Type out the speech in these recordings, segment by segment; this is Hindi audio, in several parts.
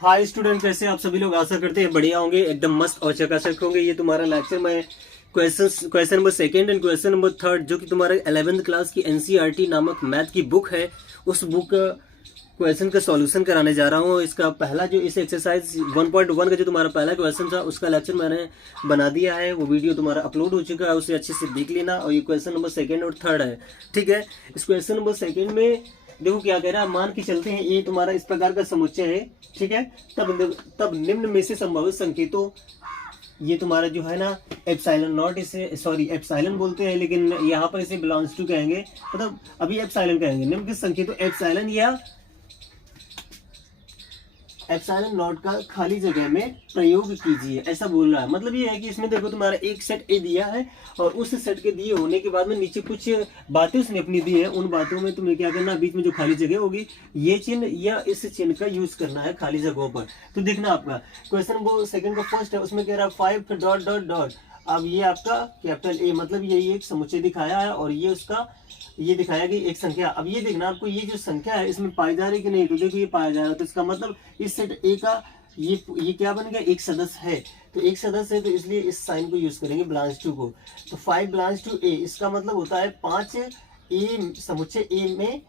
हाय स्टूडेंट, कैसे आप सभी लोग? आशा करते हैं बढ़िया होंगे, एकदम मस्त और चकाचक होंगे। ये तुम्हारा लेक्चर में question number second and question number third, जो कि तुम्हारा 11th क्लास की एनसीईआरटी नामक मैथ की बुक है, उस बुक क्वेश्चन का सॉल्यूशन कराने जा रहा हूँ। इसका पहला जो इस एक्सरसाइज 1.1 का जो तुम्हारा पहला क्वेश्चन था, उसका लेक्चर मैंने बना दिया है। वो वीडियो तुम्हारा अपलोड हो चुका है, उसे अच्छे से देख लेना। और ये क्वेश्चन नंबर सेकंड और थर्ड है, ठीक है। इस क्वेश्चन नंबर सेकंड में देखो क्या कह रहा है। मान के चलते हैं ये तुम्हारा इस प्रकार का समुच्चय है, ठीक है। तब निम्न में से संभावित संकेतों, ये तुम्हारा जो है ना एप्सिलॉन नॉट, इसे सॉरी एप्सिलॉन बोलते हैं, लेकिन यहाँ पर इसे बिलोंग्स टू कहेंगे, मतलब अभी एप्सिलॉन कहेंगे। निम्न के संकेतों एप्सिलॉन या एप्सिलॉन नॉट का खाली जगह में प्रयोग कीजिए, ऐसा बोल रहा है। मतलब ये है कि इसमें देखो तुम्हारा एक सेट ए दिया है, और उस सेट के दिए होने के बाद में नीचे कुछ बातें उसने अपनी दी है। उन बातों में तुम्हें क्या करना, बीच में जो खाली जगह होगी, ये चिन्ह या इस चिन्ह का यूज करना है खाली जगहों पर। तो देखना आपका क्वेश्चन वो सेकंड का फर्स्ट है, उसमें कह रहा है 5 डॉट डॉट डॉट। अब ये आपका कैपिटल ए, मतलब ये एक समुच्चय दिखाया है, और ये उसका ये दिखाया कि एक संख्या। अब ये देखना आपको, ये जो संख्या है इसमें पाई जा रही कि नहीं। तो देखो ये पाया जा रहा है, तो इसका मतलब इस सेट ए का ये क्या बन गया, एक सदस्य है। तो एक सदस्य है, तो इसलिए इस साइन को यूज करेंगे बिलोंग्स टू को। तो 5 बिलोंग्स टू ए, इसका मतलब होता है 5 ए समुच्चय ए में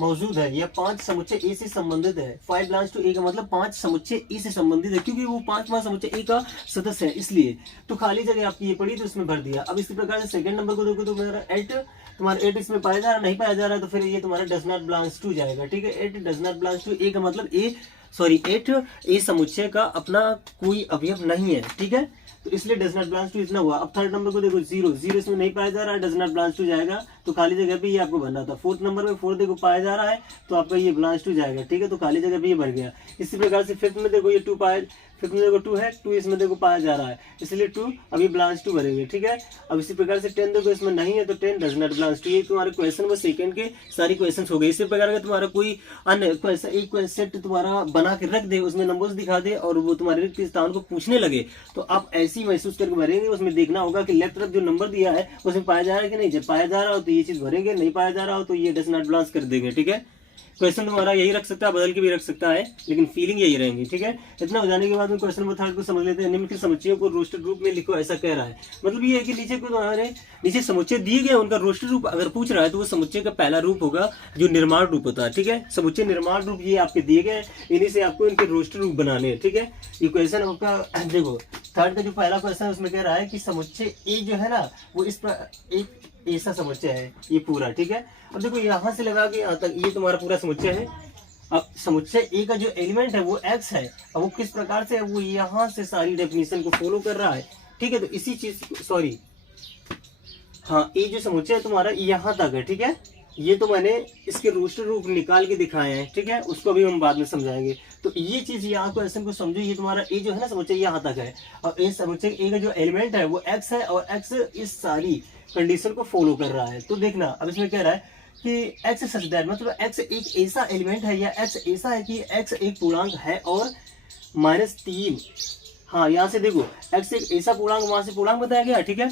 मौजूद है, या 5 समुच्चय ए से संबंधित है। 5 बिलोंग्स टू ए का मतलब 5 समुच्चय ए से संबंधित है, क्योंकि वो 5वां समुच्चय ए का सदस्य है, इसलिए। तो खाली जगह आपकी ये पड़ी, तो इसमें भर दिया। अब इसी प्रकार से सेकंड नंबर को देखो, तो मेरा 8 तुम्हारा 8 इसमें पाया जा रहा, नहीं पाया जा रहा, तो फिर ये तुम्हारा डज नॉट बिलोंग्स टू जाएगा, ठीक है। 8 डज नॉट बिलोंग्स टू ए का मतलब 8 ए समुच्चय का अपना कोई अवयव नहीं है, ठीक है। तो इसलिए डज नॉट बिलोंग्स टू इतना हुआ। अब थर्ड नंबर को देखो, 0 इसमें नहीं पाया जा रहा है, डज नॉट बिलोंग्स टू जाएगा, तो खाली जगह पे ये आपको भरना था। फोर्थ नंबर में 4 देखो पाया जा रहा है, तो आपका ये बिलोंग्स टू जाएगा, ठीक है। तो खाली जगह पे ये भर गया। इसी प्रकार से फिफ्थ में देखो ये 2 पाया, फिफ्थ में देखो 2 है, 2 इसमें देखो पाया जा रहा है, इसलिए 2 अभी बिलोंग्स टू भरेंगे, ठीक है। अब इसी प्रकार से 10 देखो इसमें नहीं है, तो 10 डज नॉट बिलोंग्स टू। ये तुम्हारे क्वेश्चन नंबर सेकंड के सारी क्वेश्चन हो गए। इसी प्रकार का तुम्हारा कोई अन्य क्वेश्चन, एक सेट तुम्हारा बना के रख दे, उसमें नंबर्स दिखा दे, और वो तुम्हारे रिक्त स्थान को पूछने लगे, तो आप ऐसे ही महसूस करके भरेंगे। उसमें देखना होगा कि लेफ्ट तरफ जो नंबर दिया है उसमें पाया जा रहा है कि नहीं। जब पाया जा रहा हो तो ये चीज भरेंगे, नहीं पाया जा रहा हो तो ये डज नॉट बिलोंग्स कर देंगे, ठीक है। क्वेश्चन तुम्हारा यही रख सकता है, बदल के भी रख सकता है, लेकिन फीलिंग यही रहेंगी, ठीक है। इतना हो जाने के बाद में क्वेश्चन नंबर थर्ड को समझ लेते हैं। निम्न के समुच्चयों को रोस्टेड रूप में लिखो, ऐसा कह रहा है। मतलब ये है कि नीचे को तुम्हारे नीचे समुच्चय दिए गए, उनका रोस्टेड रूप अगर पूछ रहा है, तो वो समुच्चय का पहला रूप होगा जो निर्माण रूप होता है, ठीक है। समुच्चय निर्माण रूप ये आपके दिए गए, इन्हीं से आपको इनके रोस्टेड रूप बनाने हैं, ठीक है। ये क्वेश्चन आपका देखो थर्ड का जो पहला क्वेश्चन है, उसमें कह रहा है कि समुच्चय ए जो है ना, वो इस पर एक ऐसा समुच्चय है ये पूरा, ठीक है। अब देखो यहाँ से लगा के यहाँ तक ये तुम्हारा पूरा समुच्चय है। अब समुच्चय ए का जो एलिमेंट है वो x है। अब वो किस प्रकार से है, वो यहाँ से सारी डेफिनेशन को फॉलो कर रहा है, ठीक है। तो इसी चीज सॉरी हाँ, ये जो समुच्चय है तुम्हारा यहाँ तक है, ठीक है। ये तो मैंने इसके रोस्टर रूप निकाल के दिखाए हैं, ठीक है। उसको अभी हम बाद में समझाएंगे। तो ये चीज यहाँ क्वेश्चन को समझो, ये तुम्हारा ए जो है ना समुच्चय यहाँ तक है, और ए समुच्चय ए का जो एलिमेंट है वो x है, और x इस सारी कंडीशन को फॉलो कर रहा है। तो देखना अब इसमें कह रहा है कि x सच दैट, मतलब x एक ऐसा एलिमेंट है, या x ऐसा है कि x एक पूर्णांक है और -3। हाँ, यहाँ से देखो x एक ऐसा पूर्णांक, वहां से पूर्णांक बताया गया, ठीक है।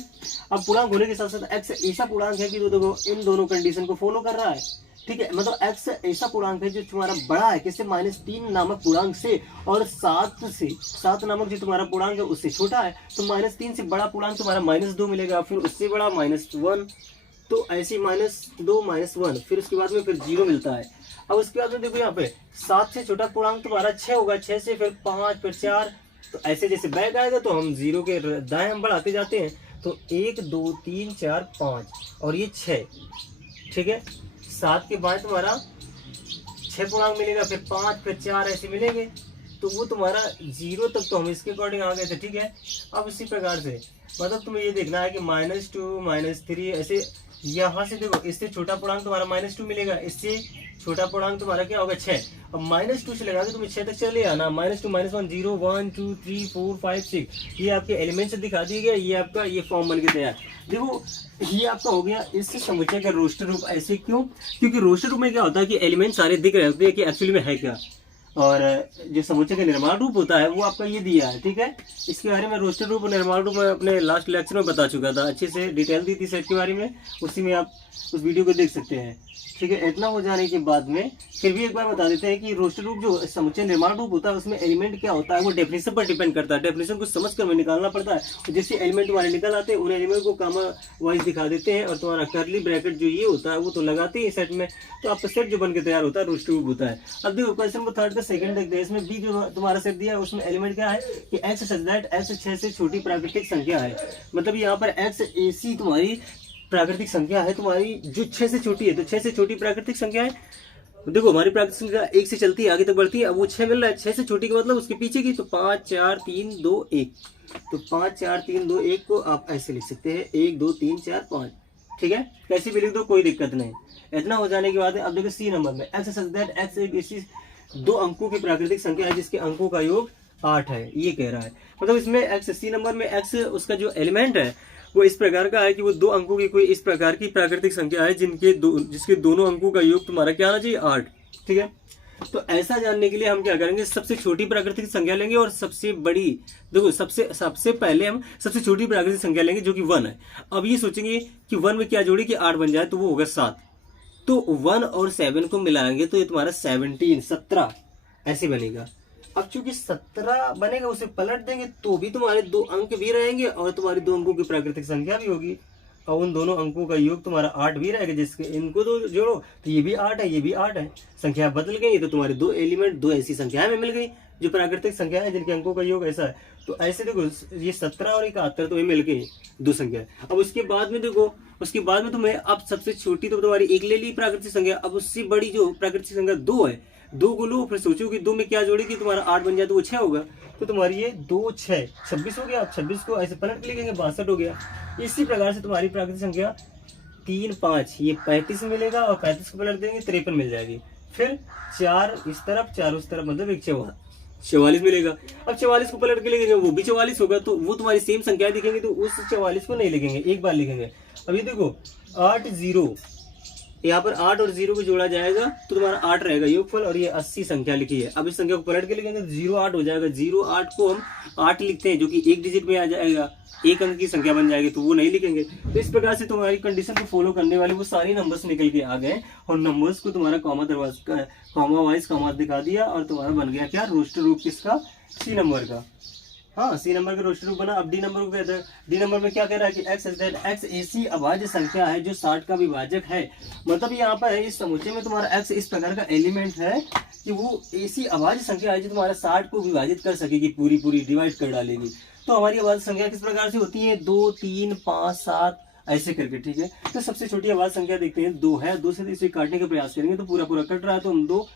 अब पूर्णांक होने के साथ साथ x ऐसा पूर्णांक है कि तो देखो इन दोनों कंडीशन को फॉलो कर रहा है, ठीक है। मतलब x ऐसा पूर्णांक है जो तुम्हारा बड़ा है किससे, -3 नामक पूर्णांक से, और 7 नामक जो तुम्हारा पूर्णांक है उससे छोटा है। तो -3 से बड़ा पूर्णांक तुम्हारा -2 मिलेगा, फिर उससे बड़ा -1, तो ऐसे -2 -1, फिर उसके बाद में फिर 0 मिलता है। अब उसके बाद में देखो यहाँ पे 7 से छोटा पूर्णांक तुम्हारा 6 होगा, 6 से फिर 5, फिर 4, तो ऐसे जैसे बैक आएगा तो हम 0 के दाएं हम बढ़ाते जाते हैं। तो 1 2 3 4 5 और ये 6, ठीक है। 7 के बाद तुम्हारा 6 पूर्णांक मिलेगा, फिर 5, फिर 4 ऐसे मिलेंगे, तो वो तुम्हारा 0 तक तो हम इसके अकॉर्डिंग आ गए थे, ठीक है। अब इसी प्रकार से मतलब तुम्हें ये देखना है कि -2 -3 ऐसे, यहाँ से देखो इससे छोटा पूर्णांक तुम्हारा -2 मिलेगा, इससे छोटा पूर्णांक तुम्हारा क्या होगा 6। अब -2 से लगा के तुम्हें 6 तक चले आना, -2 -1 0 1 2 3 4 5 6, ये आपके एलिमेंट से दिखा दिए गए। ये आपका ये फॉर्म बन के तैयार। देखो ये आपका हो गया इस समुच्चय का रोस्टर रूप। ऐसे क्यों? क्योंकि रोस्टर रूप में क्या होता है कि एलिमेंट सारे दिख रहे होते हैं कि एक्चुअली में है क्या, और जो समुच्चय का निर्माण रूप होता है वो आपका ये दिया है, ठीक है। इसके बारे में रोस्टर रूप और निर्माण रूप में अपने लास्ट लेक्चर में बता चुका था, अच्छे से डिटेल दी थी सेट के बारे में, उसी में आप उस वीडियो को देख सकते हैं। ठीक है, इतना हो जाने के बाद में फिर भी एक बार बता देते हैं कि रोस्टर रूप जो समुच्चय निर्माण रूप होता है उसमें एलिमेंट क्या होता है वो डेफिनेशन पर डिपेंड करता है। डेफिनेशन को समझ कर हमें निकालना पड़ता है। तो जैसे एलिमेंट तुम्हारे निकल आते हैं उन एलिमेंट को कामा वाइज दिखा देते हैं और तुम्हारा करली ब्रैकेट जो ये होता है वो तो लगाते हैं सेट में, तो आपका सेट जो बन के तैयार होता है रोस्टर रूप होता है। अब देखो क्वेश्चन को थर्ड का सेकंड देखते हैं। इसमें बी जो तुम्हारा सेट दिया है उसमें एलिमेंट क्या है कि एक्स सच दैट एक्स 6 से छोटी प्राकृतिक संख्या है। मतलब यहाँ पर एक्स ऐसी तुम्हारी प्राकृतिक संख्या है तुम्हारी जो 6 से छोटी है, तो 6 से छोटी प्राकृतिक संख्या है। देखो हमारी प्राकृतिक संख्या 1 से चलती है आगे तक बढ़ती है, अब वो 6 मिल रहा है, 6 से छोटी का मतलब उसके पीछे की, तो 5 4 3 2 1, तो 5 4 3 2 1 को आप ऐसे लिख सकते हैं 1 2 3 4 5। ठीक है, कैसे भी लिख दो कोई दिक्कत नहीं। इतना हो जाने के बाद अब देखो सी नंबर में एक्स सच दैट एक्स एक ऐसी 2 अंकों की प्राकृतिक संख्या है जिसके अंकों का योग 8 है, ये कह रहा है। मतलब इसमें एक्स सी नंबर में एक्स उसका जो एलिमेंट है वो इस प्रकार का है कि वो 2 अंकों की कोई इस प्रकार की प्राकृतिक संख्या है जिसके दोनों अंकों का योग तुम्हारा क्या आना चाहिए 8। ठीक है, तो ऐसा जानने के लिए हम क्या करेंगे, सबसे छोटी प्राकृतिक संख्या लेंगे और सबसे बड़ी, देखो सबसे पहले हम सबसे छोटी प्राकृतिक संख्या लेंगे जो कि 1 है। अब ये सोचेंगे कि 1 में क्या जोड़ी कि 8 बन जाए, तो वो होगा 7, तो 1 और 7 को मिलाएंगे तो ये तुम्हारा 17 ऐसे बनेगा। अब चूंकि 17 बनेगा उसे पलट देंगे तो भी तुम्हारे 2 अंक भी रहेंगे और तुम्हारी 2 अंकों की प्राकृतिक संख्या भी होगी और उन दोनों अंकों का योग तुम्हारा 8 भी रहेगा, जिसके इनको तो जोड़ो तो ये भी 8 है ये भी 8 है, संख्या बदल गई तो तुम्हारे 2 एलिमेंट 2 ऐसी संख्याएं में मिल गई जो प्राकृतिक संख्या है जिनके अंकों का योग ऐसा है। तो ऐसे देखो ये 17 और 71 तो ये मिल गई 2 संख्या। अब उसके बाद में देखो उसके बाद में तुम्हें अब सबसे छोटी तो तुम्हारी 1 ले ली प्राकृतिक संख्या, अब उससे बड़ी जो प्राकृतिक संख्या 2 है 2 को लो, फिर सोचो कि 2 में क्या जोड़ेगी तुम्हारा 8 बन जाए तो वो 6 होगा, तो तुम्हारी ये 2 6 26 हो गया। अब 26 को ऐसे पलट के लिखेंगे 62 हो गया। इसी प्रकार से तुम्हारी प्राकृतिक संख्या 3 5 ये 35 मिलेगा और 35 को पलट देंगे 53 मिल जाएगी। फिर 4 इस तरफ 4 उस तरफ मतलब 44 मिलेगा। अब 44 को पलट के लिखेंगे वो भी 44 होगा, तो वो तुम्हारी सेम संख्या दिखेंगे तो उस 44 को नहीं लिखेंगे, एक बार लिखेंगे। अब ये देखो 8 0 यहाँ पर 8 और 0 को जोड़ा जाएगा तो तुम्हारा 8 रहेगा योगफल और ये 80 संख्या लिखी है। अब इस संख्या को पलट के लिखेंगे तो 0 8 हो जाएगा। 0 8 को हम 8 लिखते हैं जो कि 1 डिजिट में आ जाएगा, 1 अंक की संख्या बन जाएगी तो वो नहीं लिखेंगे। तो इस प्रकार से तुम्हारी कंडीशन को फॉलो करने वाले वो सारी नंबर्स निकल के आ गए और नंबर्स को तुम्हारा कॉमा वाइज कॉमा दिखा दिया और तुम्हारा बन गया क्या रोस्टर रूप किसका, सी नंबर का। हाँ सी नंबर का रोस्टर रूप बना। अब डी नंबर को कहते हैं, डी नंबर में क्या कह रहा है कि एक्स ऐसी अभाज्य संख्या है जो 60 का विभाजक है। मतलब यहाँ पर इस समुच्चय में तुम्हारा एक्स इस प्रकार का एलिमेंट है कि वो ऐसी अभाज्य संख्या है जो तुम्हारा 60 को विभाजित कर सकेगी, पूरी डिवाइड कर डालेगी। तो हमारी अभाज्य संख्या किस प्रकार से होती है 2 3 5 7 ऐसे करके। ठीक है, तो सबसे छोटी अभाज्य संख्या देखते हैं 2 है, 2 से इसे काटने का प्रयास करेंगे तो पूरा कट रहा है तो हम 2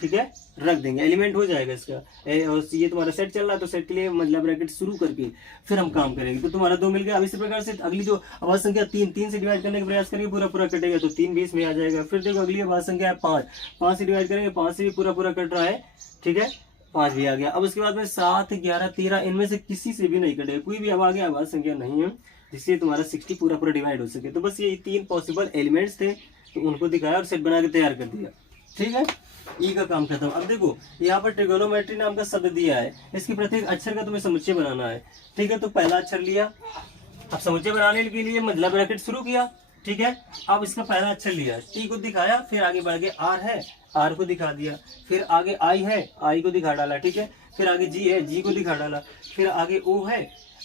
ठीक है रख देंगे, एलिमेंट हो जाएगा इसका। और ये तुम्हारा सेट चल रहा है तो सेट के लिए मतलब ब्रैकेट शुरू करके फिर हम काम करेंगे। तो तुम्हारा 2 मिल गया। अब इसी प्रकार से अगली जो अभाज्य संख्या 3 से डिवाइड करने का प्रयास करेंगे पूरा कटेगा तो 3 20 में आ जाएगा। फिर देखो अगली अभाज्य संख्या है 5 से डिवाइड करेंगे 5 से भी पूरा कट रहा है। ठीक है 5 भी आ गया। अब उसके बाद में 7 11 13 इनमें से किसी से भी नहीं कटेगा, कोई भी अब आगे अभाज्य संख्या नहीं है जिससे तुम्हारा 60 पूरा डिवाइड हो सके। तो बस ये 3 पॉसिबल एलिमेंट्स थे तो उनको दिखाया और सेट बना के तैयार कर दिया। ठीक है, ई का काम खत्म। अब देखो यहाँ पर ट्रिगोनोमेट्री नाम का शब्द दिया है, इसकी प्रत्येक अक्षर का तुम्हें समुच्चय बनाना है। ठीक है, तो पहला अक्षर लिया, अब समुच्चय बनाने के लिए मतलब ब्रैकेट शुरू किया। ठीक है, अब इसका पहला अक्षर लिया, टी को दिखाया, फिर आगे बढ़ गए आर है, आर को दिखा दिया, फिर आगे आई है, आई को दिखा डाला। ठीक है, फिर आगे जी है, जी को दिखा डाला, फिर आगे ओ है,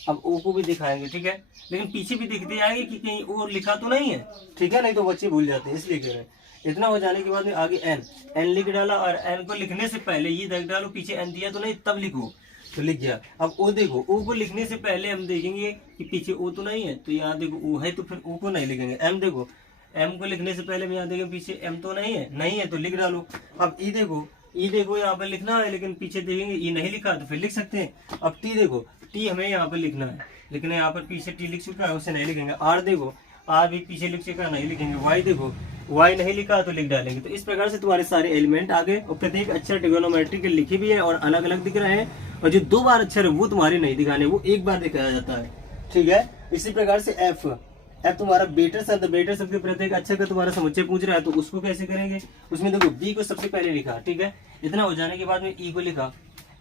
अब ओ को भी दिखाएंगे। ठीक है, लेकिन पीछे भी दिखते आएंगे कि कहीं ओ लिखा तो नहीं है। ठीक है, नहीं तो बच्चे भूल जाते हैं इसलिए कह रहे हैं। इतना हो जाने के बाद में आगे एन लिख डाला और एन को लिखने से पहले ये देख डालो पीछे एन दिया तो नहीं तब लिखो, तो लिख गया। अब ओ देखो, ओ को लिखने से पहले हम देखेंगे कि पीछे ओ तो नहीं है, तो यहाँ देखो ओ है तो फिर ओ को नहीं लिखेंगे। एम देखो, एम को लिखने से पहले हम यहाँ देखेंगे पीछे एम तो नहीं है तो लिख डालो। अब ई देखो यहाँ पर लिखना है लेकिन पीछे देखेंगे ई नहीं लिखा तो फिर लिख सकते हैं। अब टी देखो, टी हमें यहाँ पर लिखना है लेकिन यहाँ पर पीछे टी लिख चुका है उसे नहीं लिखेंगे। आर देखो, आर भी पीछे लिख चुका नहीं लिखेंगे। वाई देखो, वाई नहीं लिखा तो लिख डालेंगे। तो इस प्रकार से तुम्हारे सारे एलिमेंट आ गए और प्रत्येक अक्षर ट्रिगोनोमेट्री के लिखे भी है और अलग अलग दिख रहे हैं और जो 2 बार अक्षर है वो तुम्हारे नहीं दिखाने, वो 1 बार दिखाया जाता है। ठीक है, इसी प्रकार से एफ तुम्हारा बेटर शब्द के प्रत्येक अक्षर का तुम्हारा समुच्चय पूछ रहा है तो उसको कैसे करेंगे। उसमें देखो बी को सबसे पहले लिखा। ठीक है, इतना हो जाने के बाद में ई को लिखा,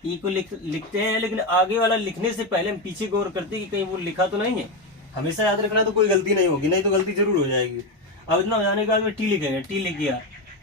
ई को लिखते हैं लेकिन आगे वाला लिखने से पहले हम पीछे गौर करते हैं कि कहीं वो लिखा तो नहीं है। हमेशा याद रखना तो कोई गलती नहीं होगी, नहीं तो गलती जरूर हो जाएगी। अब इतना हो जाने के बाद में टी लिखेंगे, टी लिख दिया,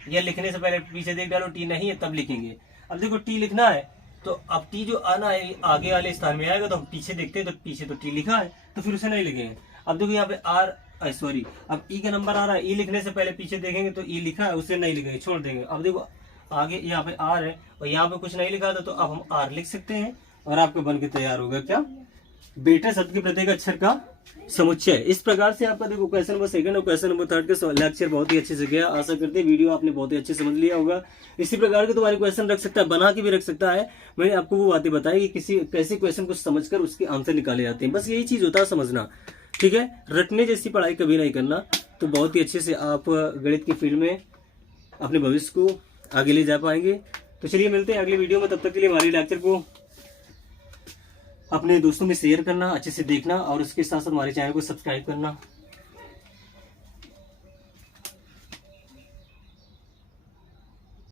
या लिखने से पहले पीछे देख डालो टी नहीं है तब लिखेंगे। अब देखो टी लिखना है तो अब टी जो आना है आगे वाले स्थान में आएगा, तो हम पीछे देखते हैं तो पीछे तो टी लिखा है तो फिर उसे नहीं लिखेंगे। अब देखो यहाँ पे आर सॉरी अब ई का नंबर आ रहा है, ई लिखने से पहले पीछे देखेंगे तो ई लिखा है उसे नहीं लिखेंगे, छोड़ देंगे। अब देखो आगे यहाँ पे आर है और यहाँ पे कुछ नहीं लिखा था तो अब हम आर लिख सकते हैं और आपका बन के तैयार होगा क्या, बेटा शब्द के प्रत्येक अक्षर का समुच्चय। इस प्रकार से आपका देखो क्वेश्चन नंबर 2 और क्वेश्चन नंबर 3 का लेक्चर बहुत ही अच्छे से गया। आशा करते हैं वीडियो आपने बहुत ही अच्छे समझ लिया होगा। इसी प्रकार के तुम्हारे क्वेश्चन रख सकता है, बना के भी रख सकता है। मैंने आपको वो बातें बताई कि किसी कैसे क्वेश्चन को समझकर उसके आंसर निकाले जाते हैं, बस यही चीज होता है समझना, ठीक है। रटने जैसी पढ़ाई कभी नहीं करना, तो बहुत ही अच्छे से आप गणित की फील्ड में अपने भविष्य को आगे ले जा पाएंगे। तो चलिए मिलते हैं अगले वीडियो में, तब तक के लिए हमारे लेक्चर को अपने दोस्तों में शेयर करना, अच्छे से देखना और उसके साथ साथ हमारे चैनल को सब्सक्राइब करना।